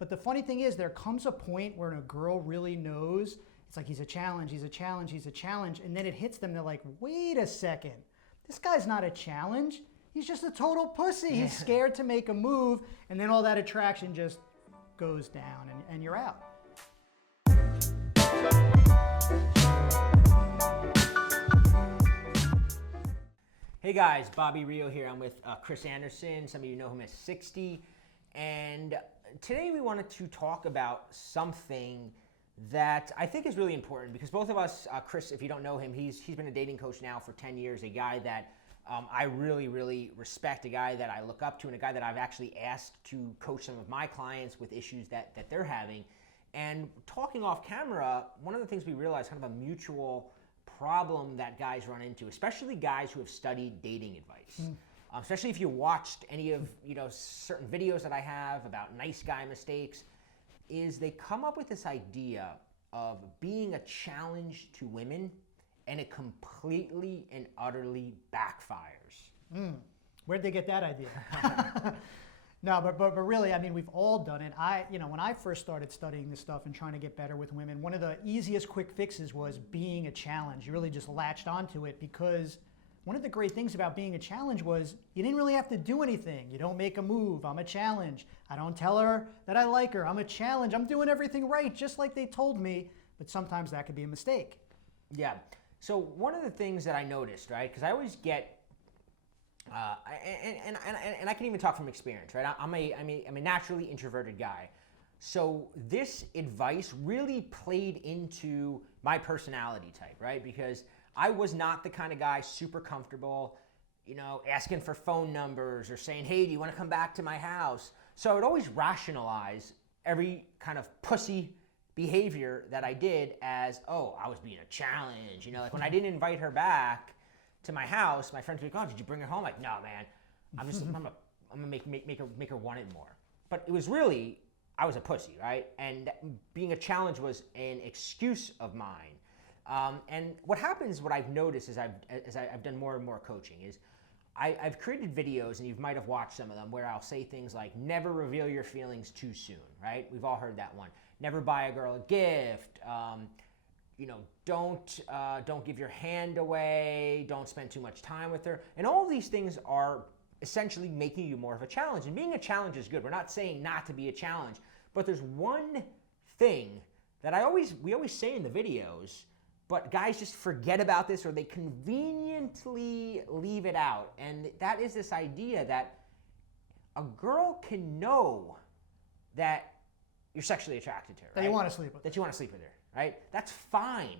But the funny thing is, there comes a point where a girl really knows, it's like, he's a challenge, he's a challenge, he's a challenge. And then it hits them, they're like, wait a second, this guy's not a challenge. He's just a total pussy. He's scared to make a move. And then all that attraction just goes down and you're out. Hey guys, Bobby Rio here. I'm with Chris Anderson. Some of you know him as 60. And today we wanted to talk about something that I think is really important because both of us, Chris, if you don't know him, he's been a dating coach now for 10 years, a guy that I really, really respect, a guy that I look up to, and a guy that I've actually asked to coach some of my clients with issues that they're having. And talking off camera, one of the things we realized, kind of a mutual problem that guys run into, especially guys who have studied dating advice. Especially if you watched any of certain videos that I have about nice guy mistakes, is they come up with this idea of being a challenge to women, and it completely and utterly backfires. Where'd they get that idea? No, but really, I mean, we've all done it. When I first started studying this stuff and trying to get better with women, one of the easiest quick fixes was being a challenge. You really just latched onto it because one of the great things about being a challenge was you didn't really have to do anything. You don't make a move. I'm a challenge. I don't tell her that I like her. I'm a challenge. I'm doing everything right, just like they told me. But sometimes that could be a mistake. Yeah. So one of the things that I noticed, right, because I always get, and I can even talk from experience, right? I'm a naturally introverted guy. So this advice really played into my personality type, right? Because I was not the kind of guy super comfortable, asking for phone numbers or saying, hey, do you want to come back to my house? So I would always rationalize every kind of pussy behavior that I did as, oh, I was being a challenge. Like when I didn't invite her back to my house, my friends would be like, oh, did you bring her home? Like, no, man, I'm gonna make her want it more. But it was really, I was a pussy, right? And being a challenge was an excuse of mine. And what happens, what I've noticed as I've done more and more coaching is I've created videos, and you might have watched some of them, where I'll say things like, never reveal your feelings too soon, right? We've all heard that one. Never buy a girl a gift. Don't give your hand away. Don't spend too much time with her. And all of these things are essentially making you more of a challenge. And being a challenge is good. We're not saying not to be a challenge, but there's one thing that we always say in the videos, but guys just forget about this, or they conveniently leave it out. And that is this idea that a girl can know that you're sexually attracted to her. That you want to sleep with her. That you want to sleep with her, right? That's fine.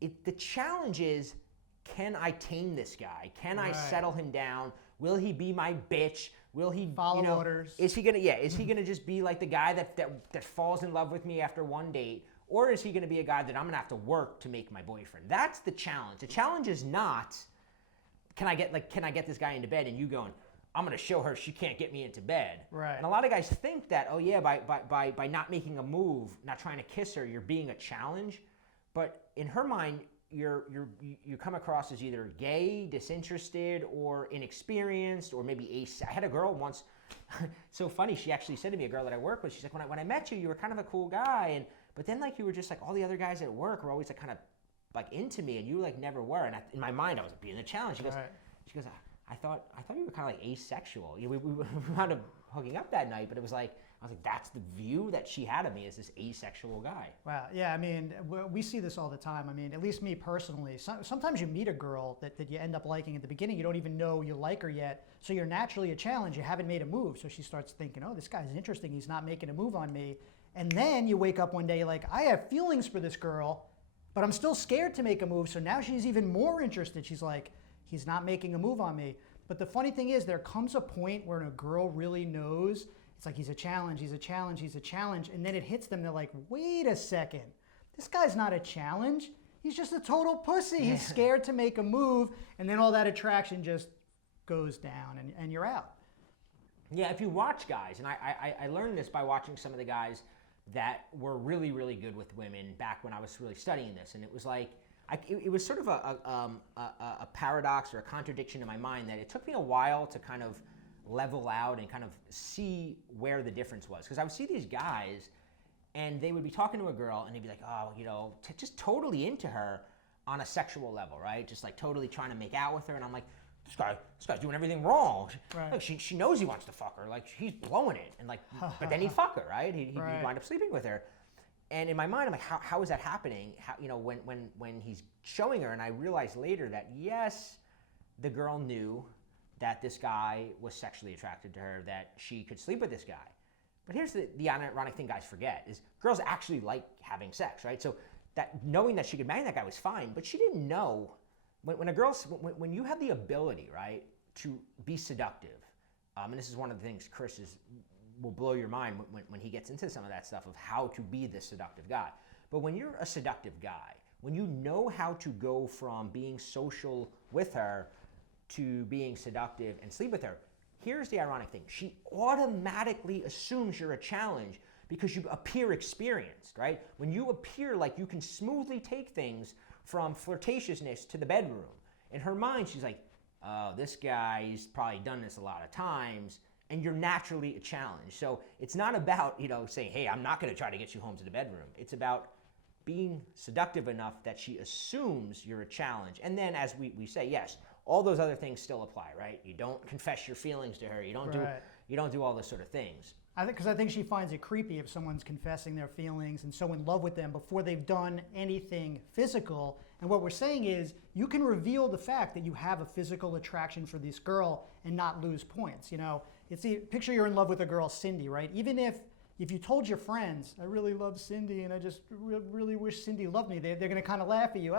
The challenge is, can I tame this guy? Can I settle him down? Will he be my bitch? Will he follow orders? Is he gonna just be like the guy that falls in love with me after one date? Or is he going to be a guy that I'm going to have to work to make my boyfriend? That's the challenge. The challenge is not, can I get this guy into bed, and you going, I'm going to show her she can't get me into bed. Right. And a lot of guys think that, oh yeah, by not making a move, not trying to kiss her, you're being a challenge. But in her mind, you come across as either gay, disinterested, or inexperienced, or maybe I had a girl once, so funny, she actually said to me, a girl that I work with, she's like, when I met you, you were kind of a cool guy, but then you were just like, all the other guys at work were always kind of into me, and you never were. And in my mind, I was being a challenge. She goes, I thought you were kind of asexual. We wound up hooking up that night, but I was like, that's the view that she had of me, as this asexual guy. Wow. Yeah. I mean, we see this all the time. I mean, at least me personally. Sometimes you meet a girl that you end up liking at the beginning. You don't even know you like her yet, so you're naturally a challenge. You haven't made a move, so she starts thinking, oh, this guy's interesting. He's not making a move on me. And then you wake up one day like, I have feelings for this girl, but I'm still scared to make a move. So now she's even more interested. She's like, he's not making a move on me. But the funny thing is, there comes a point where a girl really knows, it's like, he's a challenge, he's a challenge, he's a challenge. And then it hits them. They're like, wait a second, this guy's not a challenge. He's just a total pussy. He's scared to make a move. And then all that attraction just goes down and you're out. Yeah, if you watch guys, and I learned this by watching some of the guys that were really, really good with women back when I was really studying this. And it was like, it was sort of a paradox or a contradiction in my mind that it took me a while to kind of level out and kind of see where the difference was. Because I would see these guys and they would be talking to a girl and they'd be like, oh, you know, just totally into her on a sexual level, right? Just like totally trying to make out with her. And I'm like, this guy's doing everything wrong. Right. Like, she knows he wants to fuck her. Like, he's blowing it. And like, but then he'd fuck her, right? He'd wind up sleeping with her. And in my mind, I'm like, how is that happening? How, you know, when he's showing her, and I realized later that yes, the girl knew that this guy was sexually attracted to her, that she could sleep with this guy. But here's the ironic thing guys forget is girls actually like having sex, right? So that knowing that she could bang that guy was fine, but she didn't know when you have the ability, right, to be seductive, and this is one of the things Chris will blow your mind when he gets into some of that stuff of how to be this seductive guy. But when you're a seductive guy, when you know how to go from being social with her to being seductive and sleep with her, here's the ironic thing. She automatically assumes you're a challenge because you appear experienced, right? When you appear like you can smoothly take things from flirtatiousness to the bedroom, in her mind, she's like, oh, this guy's probably done this a lot of times, and you're naturally a challenge. So it's not about, you know, saying, hey, I'm not going to try to get you home to the bedroom. It's about being seductive enough that she assumes you're a challenge. And then as we say, yes, all those other things still apply, right? You don't confess your feelings to her. You don't do all those sort of things. Because I think she finds it creepy if someone's confessing their feelings and so in love with them before they've done anything physical. And what we're saying is you can reveal the fact that you have a physical attraction for this girl and not lose points. You know, picture you're in love with a girl, Cindy, right? Even if you told your friends, I really love Cindy and I just really wish Cindy loved me, they're going to kind of laugh at you.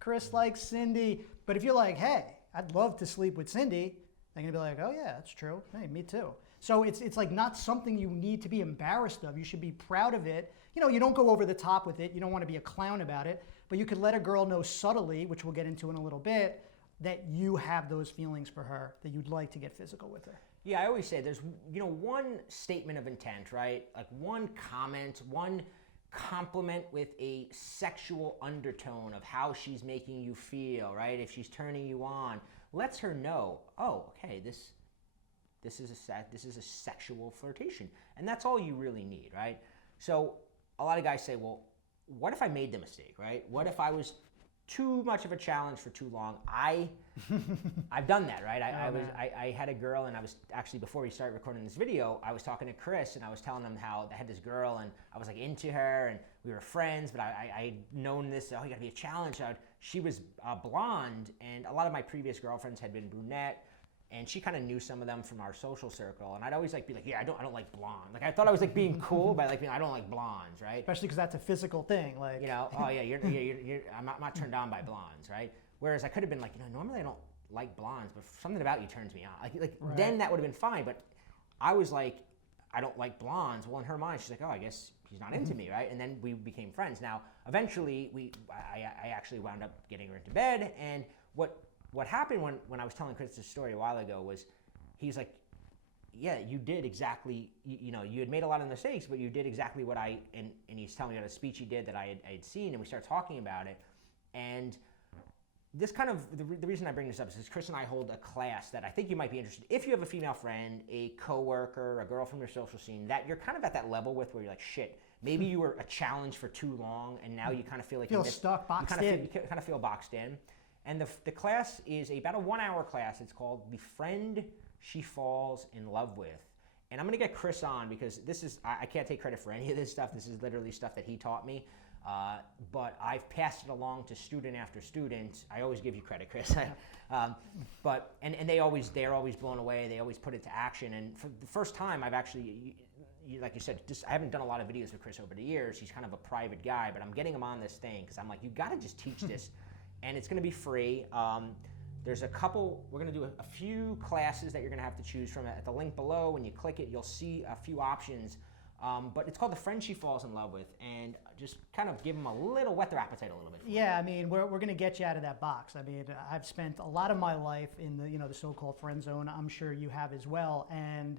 Chris likes Cindy. But if you're like, hey, I'd love to sleep with Cindy, they're going to be like, oh yeah, that's true. Hey, me too. So it's like not something you need to be embarrassed of. You should be proud of it. You know, you don't go over the top with it. You don't want to be a clown about it. But you could let a girl know subtly, which we'll get into in a little bit, that you have those feelings for her, that you'd like to get physical with her. Yeah, I always say there's, you know, one statement of intent, right? Like one comment, one compliment with a sexual undertone of how she's making you feel, right? If she's turning you on, lets her know, oh, okay, this is a sexual flirtation. And that's all you really need, right? So a lot of guys say, well, what if I made the mistake, right? What if I was too much of a challenge for too long? I've done that, right? I had a girl, and I was actually, before we started recording this video, I was talking to Chris and I was telling him how I had this girl and I was like into her and we were friends, but I'd known this, oh, you gotta be a challenge. She was blonde, and a lot of my previous girlfriends had been brunette, and she kind of knew some of them from our social circle, and I'd always like be like, yeah, I don't like blonde. Like I thought I was like being cool by like being, I don't like blondes, right? Especially because that's a physical thing, like, you know, oh yeah, I'm not turned on by blondes, right? Whereas I could have been like, you know, normally I don't like blondes, but something about you turns me on. Like right. Then that would have been fine, but I was like, I don't like blondes. Well, in her mind, she's like, oh, I guess he's not into me, right? And then we became friends. Now, eventually, I actually wound up getting her into bed, and what happened when I was telling Chris this story a while ago was, he's like, yeah, you did exactly, you know, you had made a lot of mistakes, but you did exactly what and he's telling me about a speech he did that I had seen, and we started talking about it. And this kind of, the reason I bring this up is Chris and I hold a class that I think you might be interested in. If you have a female friend, a coworker, a girl from your social scene, that you're kind of at that level with where you're like, shit, maybe you were a challenge for too long, and now you kind of feel like you kind of feel boxed in. And the class is about a 1-hour class. It's called The Friend She Falls in Love With. And I'm going to get Chris on because this is, I can't take credit for any of this stuff. This is literally stuff that he taught me. But I've passed it along to student after student. I always give you credit, Chris. But they're always blown away. They always put it to action. And for the first time, I've actually, like you said, I haven't done a lot of videos with Chris over the years. He's kind of a private guy, but I'm getting him on this thing because I'm like, you got to just teach this. And it's going to be free. There's a couple, we're going to do a few classes that you're going to have to choose from. At the link below, when you click it, you'll see a few options. But it's called The Friend She Falls in Love With, and just kind of give them whet their appetite a little bit. Yeah, I mean, we're going to get you out of that box. I mean, I've spent a lot of my life in the so-called friend zone. I'm sure you have as well. And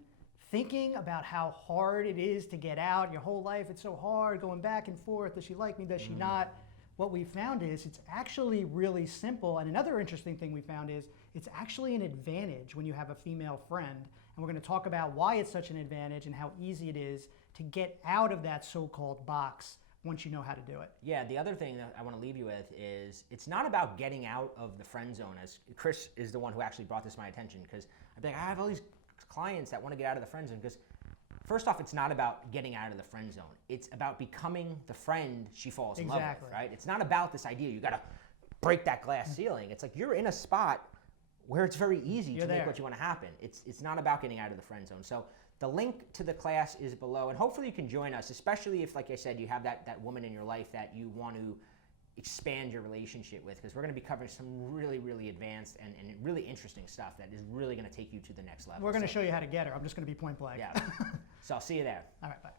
thinking about how hard it is to get out, your whole life, it's so hard, going back and forth. Does she like me? Does she not? What we found is it's actually really simple. And another interesting thing we found is it's actually an advantage when you have a female friend. and we're going to talk about why it's such an advantage and how easy it is to get out of that so-called box once you know how to do it. Yeah, the other thing that I want to leave you with is it's not about getting out of the friend zone. As Chris is the one who actually brought this to my attention, because I'd be like, I have all these clients that want to get out of the friend zone, because first off, it's not about getting out of the friend zone. It's about becoming the friend she falls in love with, right? It's not about this idea you got to break that glass ceiling. It's like you're in a spot where it's very easy to make what you want to happen. It's not about getting out of the friend zone. So the link to the class is below, and hopefully you can join us, especially if, like I said, you have that woman in your life that you want to expand your relationship with, because we're going to be covering some really, really advanced and really interesting stuff that is really going to take you to the next level. We're going to show you how to get her. I'm just going to be point blank. Yeah. So I'll see you there. All right, bye.